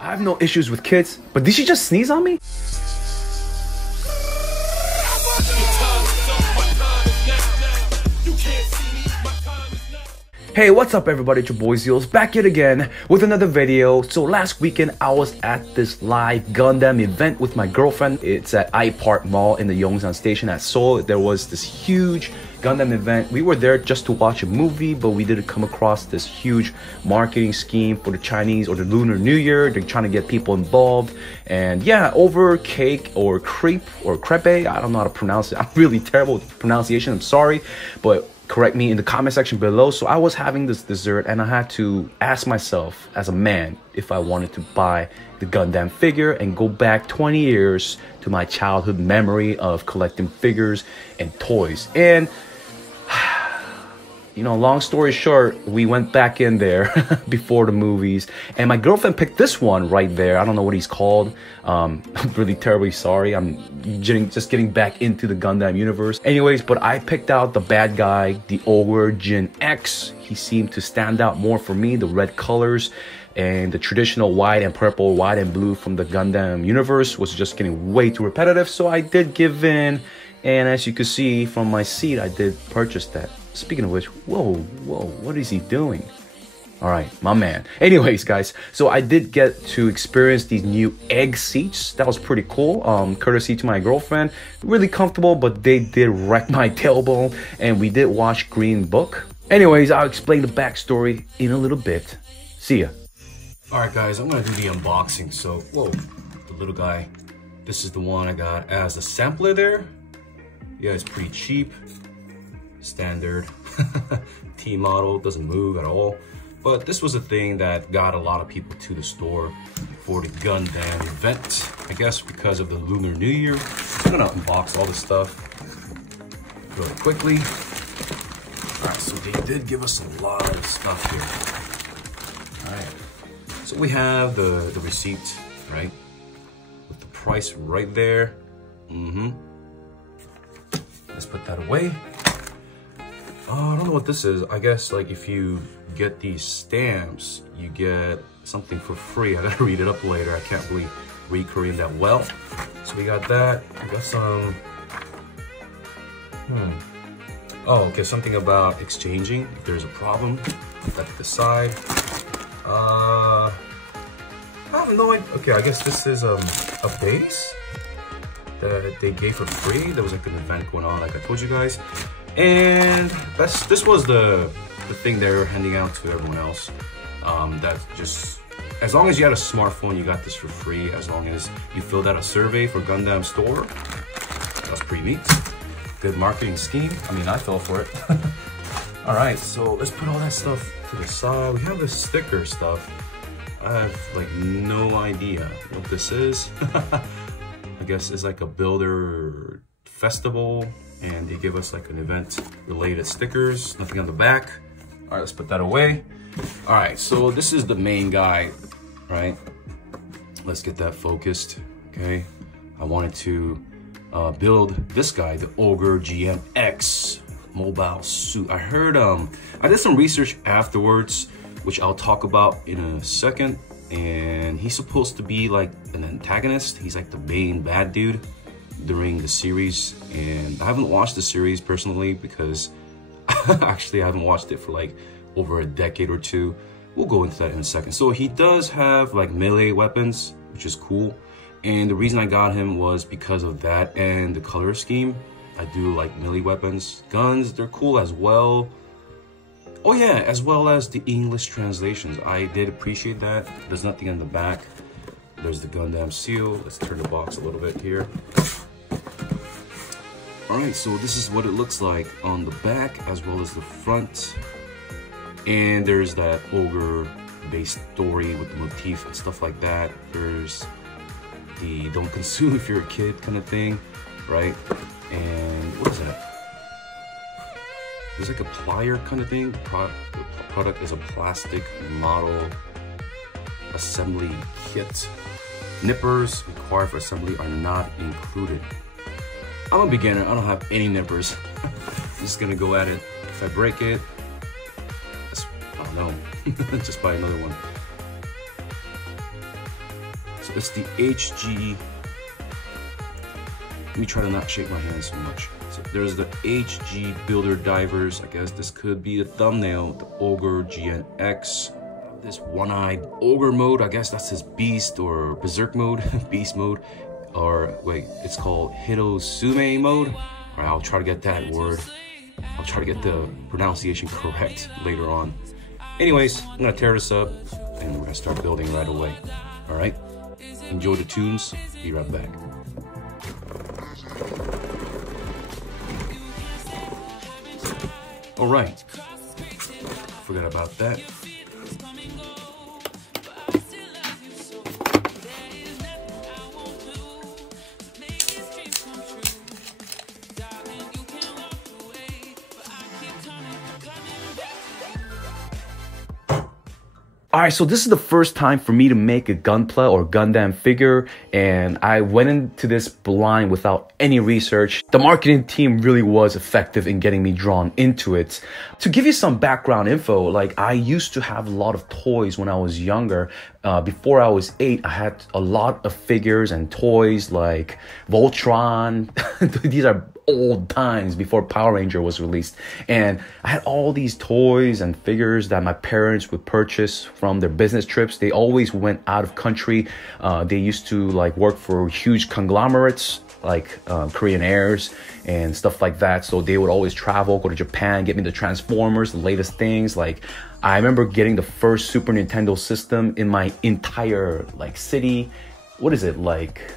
I have no issues with kids, but did she just sneeze on me? Hey, what's up everybody, it's your boy Zeals back yet again with another video. So last weekend I was at this live Gundam event with my girlfriend. It's at Ipark Mall in the Yongsan station at Seoul. There was this huge Gundam event. We were there just to watch a movie, but we didn't come across this huge marketing scheme for the Chinese or the Lunar New Year. They're trying to get people involved. And yeah, over cake or crepe or crepe, I don't know how to pronounce it. I'm really terrible with pronunciation, I'm sorry, but correct me in the comment section below. So I was having this dessert and I had to ask myself as a man if I wanted to buy the Gundam figure and go back 20 years to my childhood memory of collecting figures and toys. And you know, long story short, we went back in there before the movies and my girlfriend picked this one right there. I don't know what he's called. I'm really terribly sorry. I'm just getting back into the Gundam universe. Anyways, but I picked out the bad guy, the Ogre Gen X. He seemed to stand out more for me, the red colors and the traditional white and purple, white and blue from the Gundam universe was just getting way too repetitive. So I did give in. And as you can see from my seat, I did purchase that. Speaking of which, whoa, what is he doing? All right, my man. Anyways, guys, so I did get to experience these new egg seats. That was pretty cool. Courtesy to my girlfriend. Really comfortable, but they did wreck my tailbone. And we did watch Green Book. Anyways, I'll explain the backstory in a little bit. See ya. All right, guys, I'm gonna do the unboxing. So, whoa, the little guy. This is the one I got as a sampler there. Yeah, it's pretty cheap. Standard T model, doesn't move at all. But this was a thing that got a lot of people to the store for the Gundam event, I guess because of the Lunar New Year. I'm gonna unbox all this stuff really quickly. All right, so they did give us a lot of stuff here. All right, so we have the receipt, right? With the price right there. Let's put that away. I don't know what this is. I guess like if you get these stamps, you get something for free. I gotta read it up later. I can't really read Korean that well. So we got that. We got some. Oh, okay. Something about exchanging. If there's a problem, put that to the side. I have no idea. Okay, I guess this is a base that they gave for free. There was like an event going on, like I told you guys. And this was the thing they were handing out to everyone else. That just, as long as you had a smartphone, you got this for free. As long as you filled out a survey for Gundam Store. That's pretty neat. Good marketing scheme. I mean, I fell for it. All right, so let's put all that stuff to the side. We have the sticker stuff. I have like no idea what this is. I guess it's like a builder festival and they give us like an event related stickers, nothing on the back. All right, let's put that away. All right, so this is the main guy, right? Let's get that focused, okay? I wanted to build this guy, the Ogre Gen X mobile suit. I heard, I did some research afterwards, which I'll talk about in a second. And he's supposed to be like an antagonist. He's like the main bad dude during the series. And I haven't watched the series personally because actually I haven't watched it for like over a decade or two. We'll go into that in a second. So he does have like melee weapons, which is cool. And the reason I got him was because of that and the color scheme. I do like melee weapons. Guns, they're cool as well. Oh yeah, as well as the English translations. I did appreciate that. There's nothing in the back. There's the Gundam seal. Let's turn the box a little bit here. All right, so this is what it looks like on the back as well as the front. And there's that ogre-based story with the motif and stuff like that. There's the don't consume if you're a kid kind of thing, right? And what is that? There's like a plier kind of thing. The product is a plastic model assembly kit. Nippers required for assembly are not included. I'm a beginner, I don't have any nippers. I'm just gonna go at it. If I break it, I don't know, just buy another one. So it's the HG. Let me try to not shake my hands so much. So there's the HG Builder Divers. I guess this could be the thumbnail. The Ogre GNX. This one-eyed Ogre mode. I guess that's his Beast or Berserk mode. Beast mode. Or wait, it's called Hitotsume mode. All right, I'll try to get that word. I'll try to get the pronunciation correct later on. Anyways, I'm gonna tear this up and we're gonna start building right away. All right, enjoy the tunes. Be right back. All right, forgot about that. Alright, so this is the first time for me to make a Gunpla or Gundam figure, and I went into this blind without any research. The marketing team really was effective in getting me drawn into it. To give you some background info, like I used to have a lot of toys when I was younger. Before I was 8, I had a lot of figures and toys like Voltron. These are old times before Power Ranger was released, and I had all these toys and figures that my parents would purchase from their business trips. They always went out of country. They used to like work for huge conglomerates like Korean Airs and stuff like that, so they would always travel, go to Japan, get me the Transformers, the latest things. Like I remember getting the first Super Nintendo system in my entire like city. What is it like?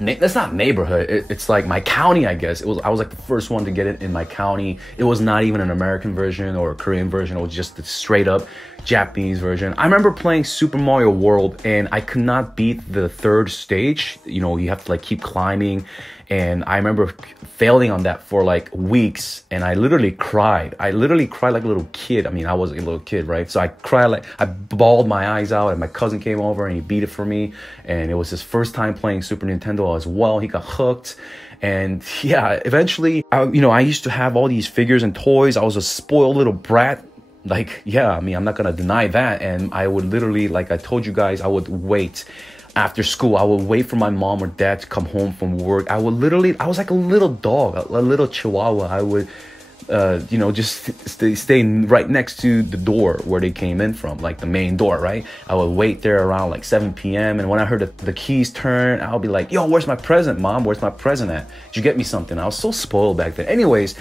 That's not neighborhood, it's like my county, I guess. I was like the first one to get it in my county. It was not even an American version or a Korean version. It was just the straight up Japanese version. I remember playing Super Mario World and I could not beat the 3rd stage. You know, you have to like keep climbing. And I remember failing on that for like weeks, and I literally cried. I literally cried like a little kid. I mean, I was a little kid, right? So I cried, like I bawled my eyes out, and my cousin came over and he beat it for me. And it was his first time playing Super Nintendo as well. He got hooked. And yeah, eventually, I used to have all these figures and toys. I was a spoiled little brat. Like, yeah, I mean, I'm not gonna deny that. And I would literally, like I told you guys, I would wait. After school, I would wait for my mom or dad to come home from work. I was like a little dog, a little chihuahua. I would, just stay right next to the door where they came in from, like the main door, right? I would wait there around like 7 p.m. And when I heard the keys turn, I'll be like, yo, where's my present, Mom? Where's my present at? Did you get me something? I was so spoiled back then. Anyways,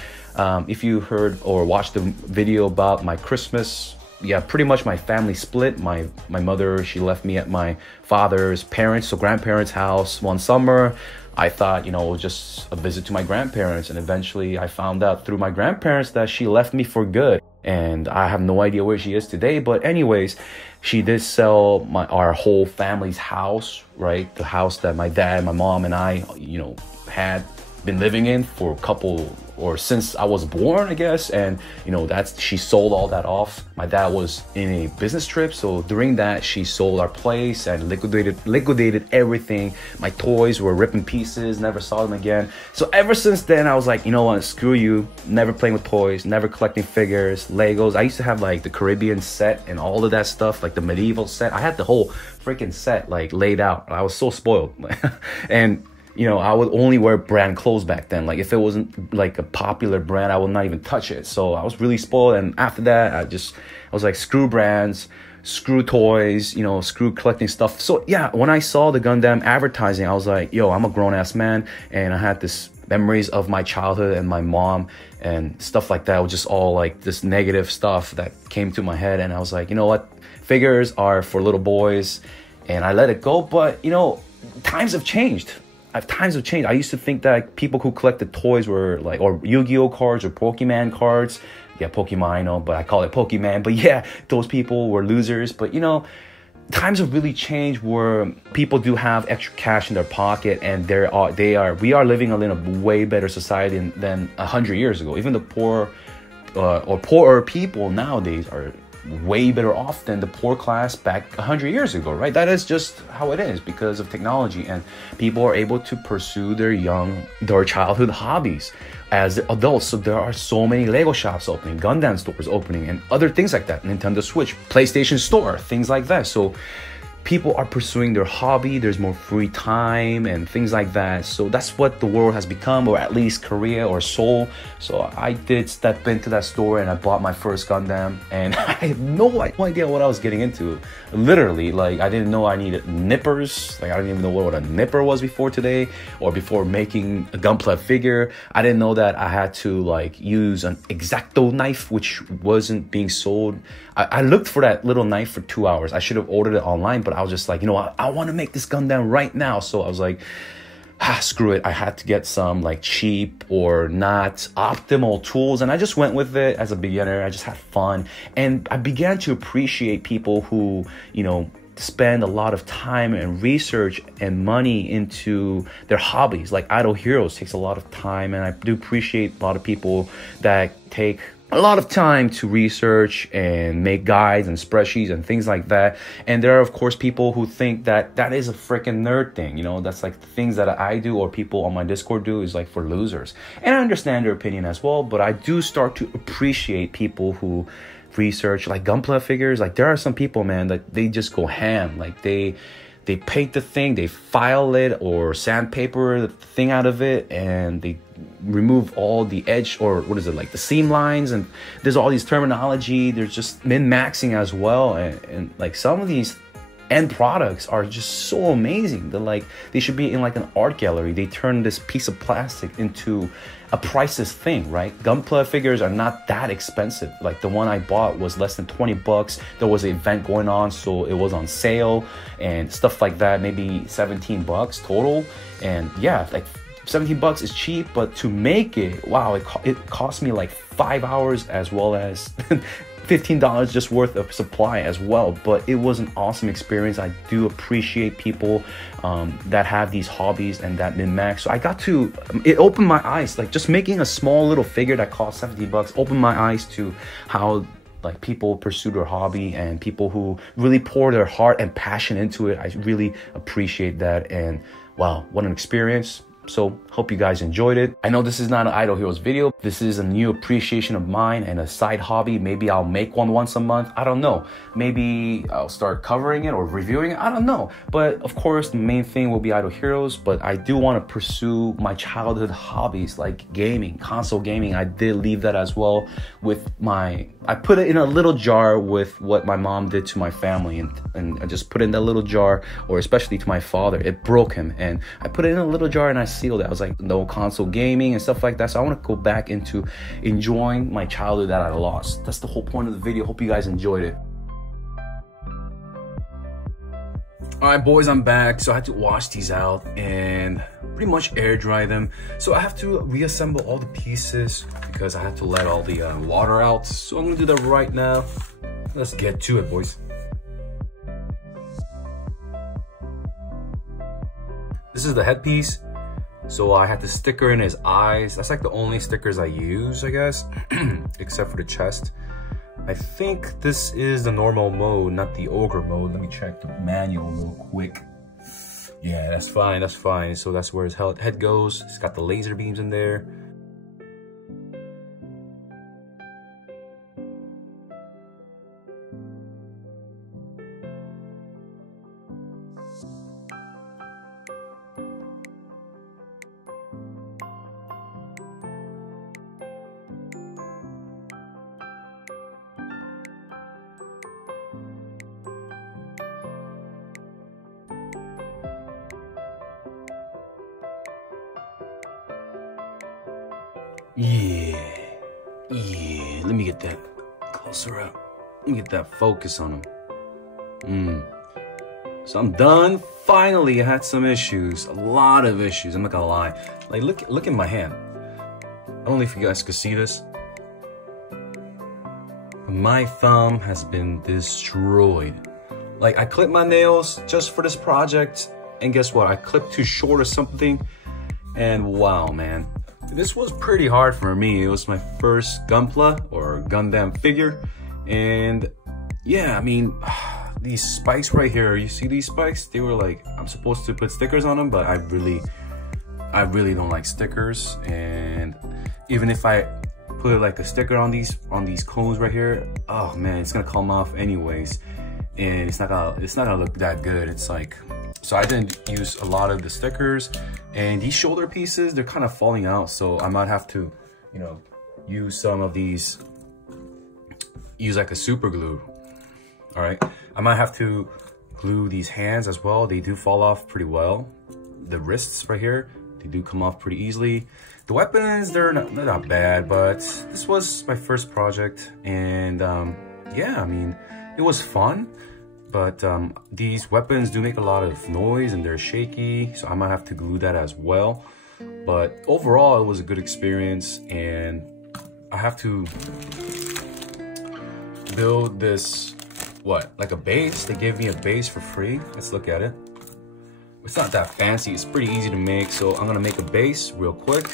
if you heard or watched the video about my Christmas, yeah, pretty much my family split. My mother, she left me at my father's parents, so grandparents' house one summer. I thought, it was just a visit to my grandparents, and eventually I found out through my grandparents that she left me for good. And I have no idea where she is today. But anyways, she did sell our whole family's house, right? The house that my dad, my mom, and I, had been living in for since I was born, I guess. And she sold all that off. My dad was in a business trip, so during that she sold our place and liquidated everything. My toys were ripped in pieces, never saw them again. So ever since then I was like, you know what, screw you, never playing with toys, never collecting figures, Legos. I used to have like the Caribbean set and all of that stuff, like the medieval set. I had the whole freaking set like laid out. I was so spoiled. And I would only wear brand clothes back then. Like if it wasn't like a popular brand, I would not even touch it. So I was really spoiled. And after that, I was like, screw brands, screw toys, screw collecting stuff. So yeah, when I saw the Gundam advertising, I was like, yo, I'm a grown ass man. And I had this memories of my childhood and my mom and stuff like that. It was just all like this negative stuff that came to my head. And I was like, you know what? Figures are for little boys. And I let it go. But times have changed. Times have changed. I used to think that people who collected toys were like, or Yu-Gi-Oh cards or Pokemon cards. Yeah, Pokemon, I know, but I call it Pokemon. But yeah, those people were losers. But times have really changed where people do have extra cash in their pocket, and we are living in a way better society than 100 years ago. Even the poor or poorer people nowadays are way better off than the poor class back 100 years ago, right? That is just how it is because of technology, and people are able to pursue their childhood hobbies as adults. So there are so many Lego shops opening, Gundam stores opening, and other things like that. Nintendo Switch, PlayStation Store, things like that. So people are pursuing their hobby. There's more free time and things like that. So that's what the world has become, or at least Korea or Seoul. So I did step into that store and I bought my first Gundam, and I had no idea what I was getting into. Literally, like, I didn't know I needed nippers. Like, I didn't even know what a nipper was before today, or before making a Gunpla figure. I didn't know that I had to like use an X-Acto knife, which wasn't being sold. I looked for that little knife for 2 hours. I should have ordered it online, but I was just like, you know what, I want to make this Gundam right now. So I was like, screw it. I had to get some like cheap or not optimal tools, and I just went with it as a beginner. I just had fun, and I began to appreciate people who, you know, spend a lot of time and research and money into their hobbies. Like Idol Heroes takes a lot of time, and I do appreciate a lot of people that take a lot of time to research and make guides and spreadsheets and things like that. And there are, of course, people who think that that is a freaking nerd thing. You know, that's like the things that I do or people on my Discord do is like for losers. And I understand their opinion as well, but I do start to appreciate people who research like Gunpla figures. Like, there are some people, man, that they just go ham. Like, they paint the thing, they file it or sandpaper the thing out of it, and they remove all the edge, or what is it, like the seam lines, and there's all these terminology. There's just min-maxing as well, and like some of these end products are just so amazing. They're like, they should be in like an art gallery. They turn this piece of plastic into a priceless thing, right? Gunpla figures are not that expensive. Like, the one I bought was less than 20 bucks. There was an event going on, so it was on sale and stuff like that, maybe 17 bucks total. And yeah, like 17 bucks is cheap, but to make it, wow, it cost me like 5 hours, as well as $15 just worth of supply as well. But it was an awesome experience. I do appreciate people that have these hobbies and that min-max. So I got to, it opened my eyes. Like, just making a small little figure that cost 17 bucks opened my eyes to how like people pursue their hobby, and people who really pour their heart and passion into it. I really appreciate that, and wow, what an experience. So hope you guys enjoyed it. I know this is not an Idol Heroes video. This is a new appreciation of mine and a side hobby. Maybe I'll make one once a month. I don't know. Maybe I'll start covering it or reviewing it. I don't know. But of course, the main thing will be Idol Heroes. But I do want to pursue my childhood hobbies like gaming, console gaming. I did leave that as well with my, I put it in a little jar with what my mom did to my family, and I just put it in that little jar, or especially to my father. It broke him, and I put it in a little jar and I sealed it. I was like, no console gaming and stuff like that. So I want to go back into enjoying my childhood that I lost. That's the whole point of the video. Hope you guys enjoyed it. All right, boys, I'm back. So I had to wash these out and pretty much air dry them. So I have to reassemble all the pieces because I have to let all the water out. So I'm gonna do that right now. Let's get to it, boys. This is the headpiece. So I had the sticker in his eyes. That's like the only stickers I use, I guess, except for the chest. I think this is the normal mode, not the Ogre mode. Let me check the manual real quick. Yeah, that's fine, that's fine. So that's where his head goes. It's got the laser beams in there. Yeah, let me get that closer up. Let me get that focus on him. So I'm done. Finally, I had some issues, a lot of issues. I'm not gonna lie. Like, look at my hand. I don't know if you guys could see this. My thumb has been destroyed. Like, I clipped my nails just for this project, and guess what? I clipped too short or something, and wow, man. This was pretty hard for me. It was my first Gunpla or Gundam figure. And yeah, I mean, these spikes right here, you see these spikes? They were like, I'm supposed to put stickers on them, but I really don't like stickers. And even if I put like a sticker on these cones right here, oh man, it's gonna come off anyways. and it's not gonna look that good. It's like, so I didn't use a lot of the stickers, and these shoulder pieces, they're kind of falling out, so I might have to, you know, use some of these, use like a super glue. All right, I might have to glue these hands as well. They do fall off pretty well. The wrists right here, they do come off pretty easily. The weapons, they're not bad, but this was my first project, and yeah, I mean, it was fun, but these weapons do make a lot of noise and they're shaky, so I might have to glue that as well. But overall, it was a good experience, and I have to build this, what, like a base? They gave me a base for free. Let's look at it. It's not that fancy, it's pretty easy to make, so I'm gonna make a base real quick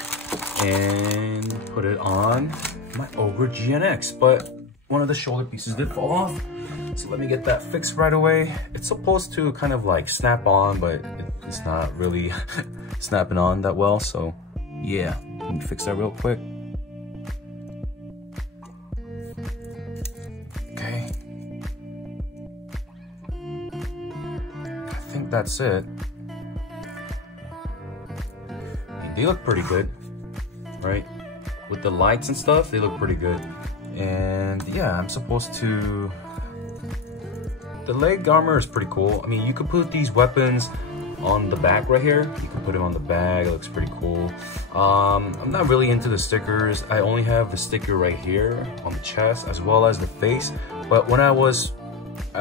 and put it on my Ogre GNX. But one of the shoulder pieces did fall off, so let me get that fixed right away. It's supposed to kind of like snap on, but it's not really snapping on that well, so yeah, let me fix that real quick. Okay, I think that's it. They look pretty good, right? With the lights and stuff, they look pretty good. And yeah, I'm supposed to... The leg armor is pretty cool. I mean, you could put these weapons on the back right here. You can put them on the bag, it looks pretty cool. I'm not really into the stickers. I only have the sticker right here on the chest, as well as the face. But when I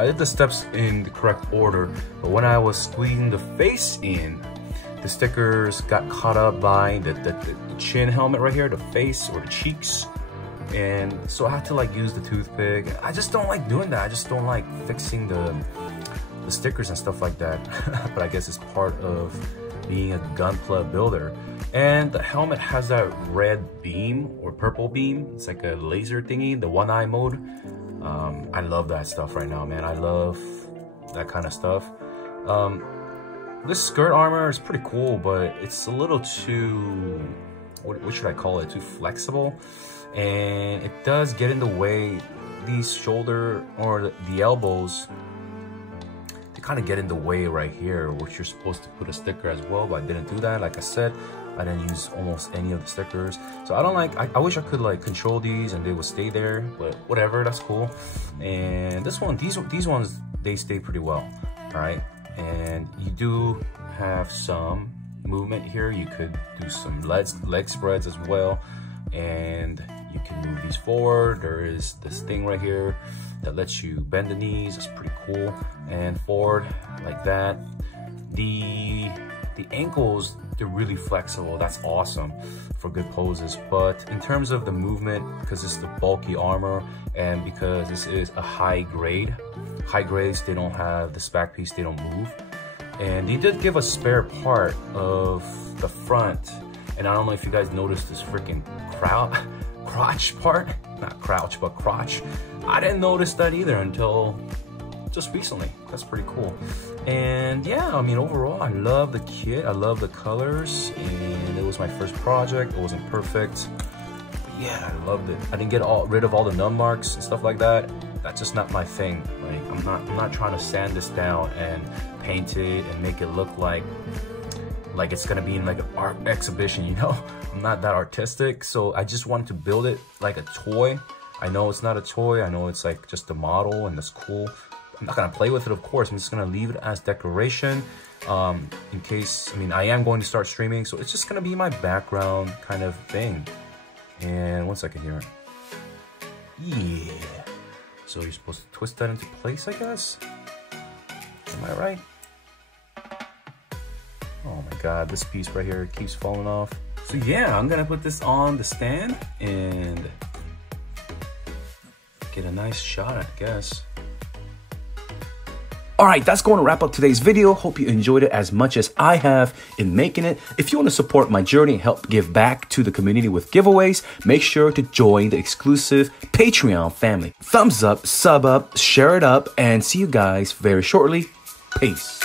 did the steps in the correct order, but when I was squeezing the face in, the stickers got caught up by the chin helmet right here, the face or the cheeks. And so I had to like use the toothpick. I just don't like doing that. I just don't like fixing the stickers and stuff like that. But I guess it's part of being a Gunpla builder. And the helmet has that red beam or purple beam. It's like a laser thingy, the one eye mode. I love that stuff right now, man. I love that kind of stuff. This skirt armor is pretty cool, but it's a little too, what should I call it? Too flexible. And it does get in the way. These shoulder or the elbows, they kind of get in the way right here, which you're supposed to put a sticker as well, but I didn't do that. Like I said, I didn't use almost any of the stickers. So I don't like, I wish I could like control these and they would stay there, but whatever, that's cool. And this one, these ones, they stay pretty well, all right? And you do have some movement here. You could do some leg spreads as well, and you can move these forward. There is this thing right here that lets you bend the knees. It's pretty cool. And forward like that. The ankles, they're really flexible. That's awesome for good poses. But in terms of the movement, because it's the bulky armor and because this is a high grades, they don't have this back piece, they don't move. And they did give a spare part of the front. And I don't know if you guys noticed this freaking crotch part. Not crouch, but crotch. I didn't notice that either until just recently. That's pretty cool. And yeah, I mean, overall, I love the kit. I love the colors. And it was my first project. It wasn't perfect. But yeah, I loved it. I didn't get rid of all the numb marks and stuff like that. That's just not my thing. Like, I'm not trying to sand this down and paint it and make it look like it's gonna be in like an art exhibition, you know? I'm not that artistic, so I just wanted to build it like a toy. I know it's not a toy, I know it's like just a model and that's cool. I'm not gonna play with it, of course. I'm just gonna leave it as decoration in case, I mean, I am going to start streaming, so it's just gonna be my background kind of thing. And one second here. Yeah. So you're supposed to twist that into place, I guess? Am I right? Oh my god, this piece right here keeps falling off. So yeah, I'm gonna put this on the stand and get a nice shot, I guess. Alright, that's going to wrap up today's video. Hope you enjoyed it as much as I have in making it. If you want to support my journey and help give back to the community with giveaways, make sure to join the exclusive Patreon family. Thumbs up, sub up, share it up, and see you guys very shortly. Peace.